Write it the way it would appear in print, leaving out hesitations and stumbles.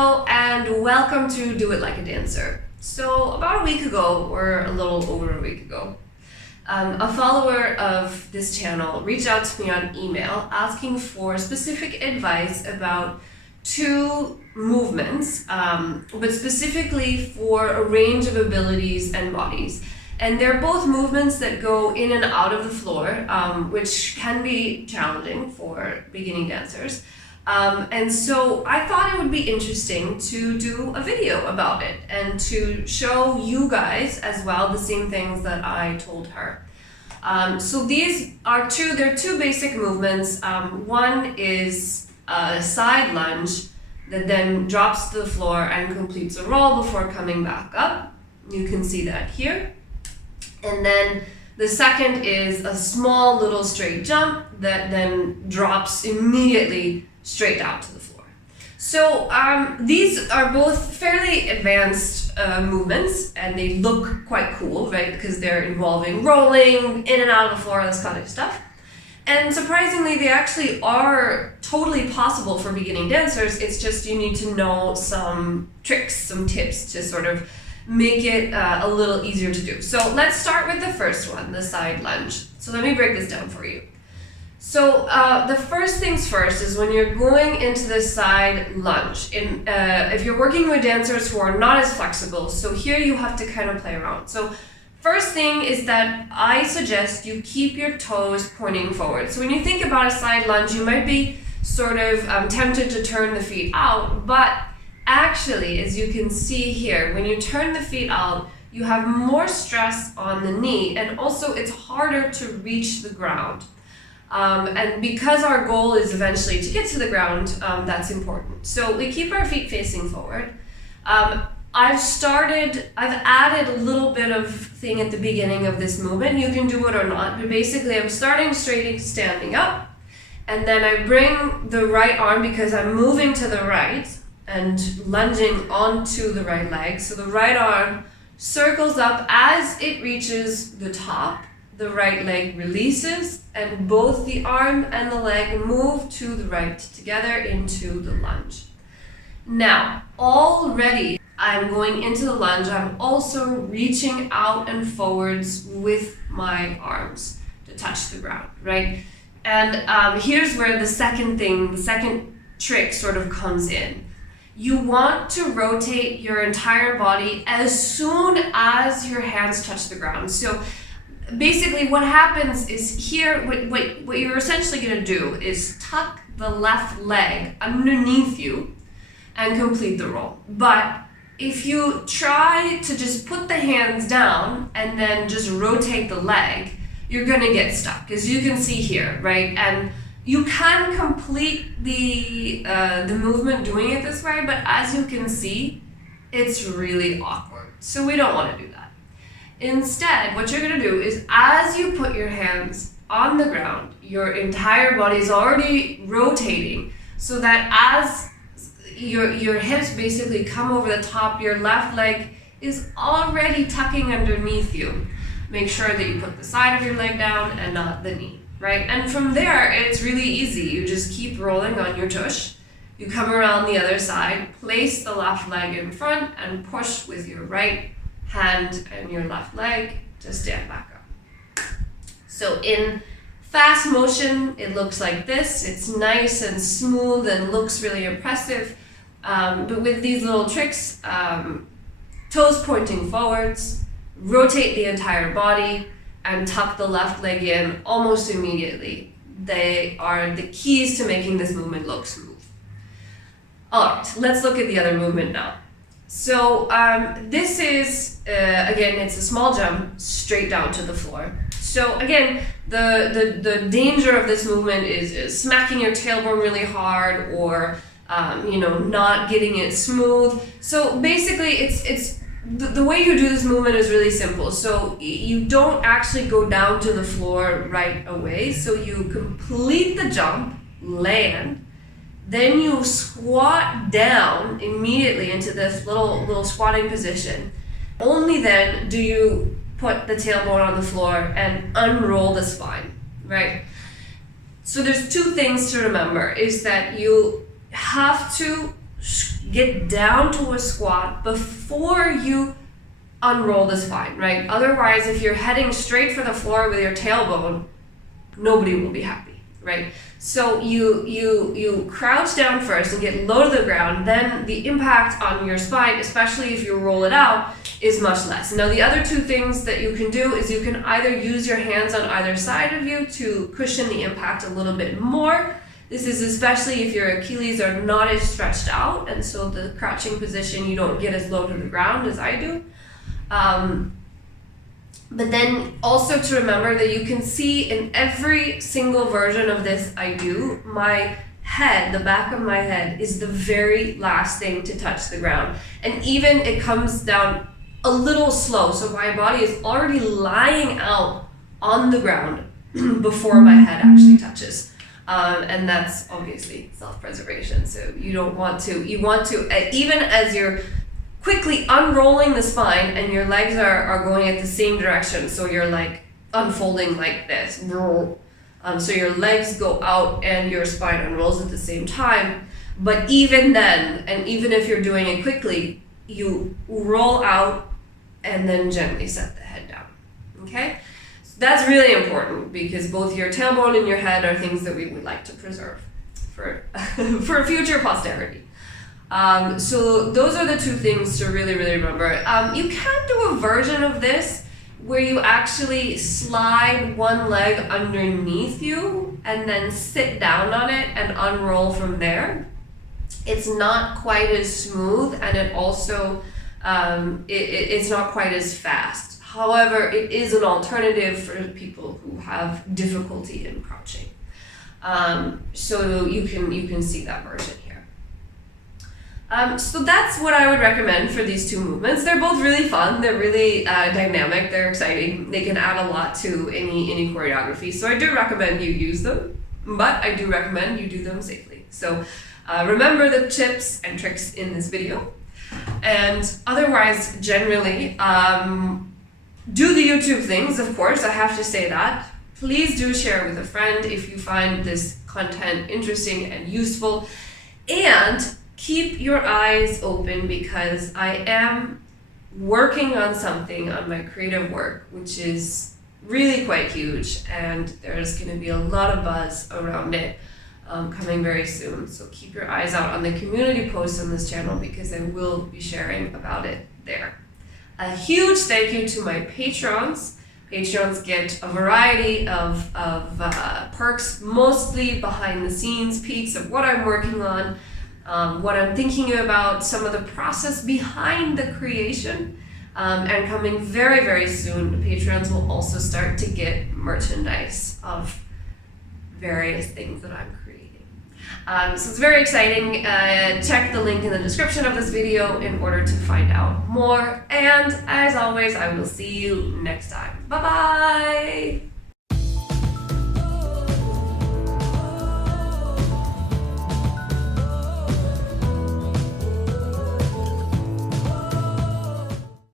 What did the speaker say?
Hello and welcome to Do It Like a Dancer. So about a week ago, or a little over a week ago, a follower of this channel reached out to me on email asking for specific advice about two movements, but specifically for a range of abilities and bodies. And they're both movements that go in and out of the floor, which can be challenging for beginning dancers. And so I thought it would be interesting to do a video about it and to show you guys as well the same things that I told her. So these are they're two basic movements. One is a side lunge that then drops to the floor and completes a roll before coming back up. You can see that here. And then the second is a small little straight jump that then drops immediately straight down to the floor. So these are both fairly advanced movements, and they look quite cool, right? Because they're involving rolling in and out of the floor, this kind of stuff. And surprisingly, they actually are totally possible for beginning dancers. It's just you need to know some tricks, some tips to sort of make it a little easier to do. So let's start with the first one, the side lunge. So let me break this down for you. So the first things first is when you're going into the side lunge, if you're working with dancers who are not as flexible, so here you have to kind of play around. So first thing is that I suggest you keep your toes pointing forward. So when you think about a side lunge, you might be sort of tempted to turn the feet out, but actually, as you can see here, when you turn the feet out, you have more stress on the knee, and also it's harder to reach the ground. And because our goal is eventually to get to the ground, that's important. So we keep our feet facing forward. I've added a little bit of thing at the beginning of this movement. You can do it or not, but basically I'm starting straight, standing up, and then I bring the right arm because I'm moving to the right and lunging onto the right leg. So the right arm circles up as it reaches the top. The right leg releases, and both the arm and the leg move to the right together into the lunge. Now, already I'm going into the lunge. I'm also reaching out and forwards with my arms to touch the ground, right? And here's where the second trick sort of comes in. You want to rotate your entire body as soon as your hands touch the ground. So basically what happens is here, what you're essentially going to do is tuck the left leg underneath you and complete the roll. But if you try to just put the hands down and then just rotate the leg, you're going to get stuck, as you can see here, right? And you can complete the movement doing it this way, but as you can see, it's really awkward. So we don't want to do that. Instead, what you're going to do is as you put your hands on the ground, your entire body is already rotating so that as your hips basically come over the top, your left leg is already tucking underneath you. Make sure that you put the side of your leg down and not the knee, right? And from there, it's really easy. You just keep rolling on your tush. You come around the other side, place the left leg in front, and push with your right hand and your left leg to stand back up. So in fast motion, it looks like this. It's nice and smooth and looks really impressive. But with these little tricks, toes pointing forwards, rotate the entire body, and tuck the left leg in almost immediately. They are the keys to making this movement look smooth. All right, let's look at the other movement now. So this is, again, it's a small jump straight down to the floor. So again, the danger of this movement is smacking your tailbone really hard or not getting it smooth. So basically, it's the way you do this movement is really simple. So you don't actually go down to the floor right away. So you complete the jump, land, then you squat down immediately into this little squatting position. Only then do you put the tailbone on the floor and unroll the spine, right? So there's two things to remember, is that you have to get down to a squat before you unroll the spine, right? Otherwise, if you're heading straight for the floor with your tailbone, nobody will be happy, right? So you crouch down first and get low to the ground, then the impact on your spine, especially if you roll it out, is much less. Now the other two things that you can do is you can either use your hands on either side of you to cushion the impact a little bit more. This is especially if your Achilles are not as stretched out, and so the crouching position, you don't get as low to the ground as I do. But then also to remember that you can see in every single version of this I do, my head, the back of my head, is the very last thing to touch the ground. And even it comes down a little slow, so my body is already lying out on the ground before my head actually touches. And that's obviously self-preservation, so you want to, even as you're quickly unrolling the spine and your legs are going at the same direction, so you're like unfolding like this, so your legs go out and your spine unrolls at the same time. But even then, and even if you're doing it quickly, you roll out and then gently set the head down, okay? So that's really important because both your tailbone and your head are things that we would like to preserve for for future posterity. So those are the two things to really remember. You can do a version of this where you actually slide one leg underneath you and then sit down on it and unroll from there. It's not quite as smooth, and it also it's not quite as fast. However, it is an alternative for people who have difficulty in crouching. So you can see that version here. So that's what I would recommend for these two movements. They're both really fun. They're really dynamic. They're exciting. They can add a lot to any choreography. So I do recommend you use them, but I do recommend you do them safely. So remember the tips and tricks in this video. And otherwise, generally, do the YouTube things, of course. I have to say that. Please do share with a friend if you find this content interesting and useful. And keep your eyes open because I am working on something on my creative work, which is really quite huge, and there's going to be a lot of buzz around it coming very soon. So keep your eyes out on the community posts on this channel because I will be sharing about it there. A huge thank you to my patrons. Patrons get a variety of perks, mostly behind the scenes peeks of what I'm working on, what I'm thinking about, some of the process behind the creation, and coming very soon, the patrons will also start to get merchandise of various things that I'm creating. So it's very exciting. Check the link in the description of this video in order to find out more. And as always, I will see you next time. Bye-bye!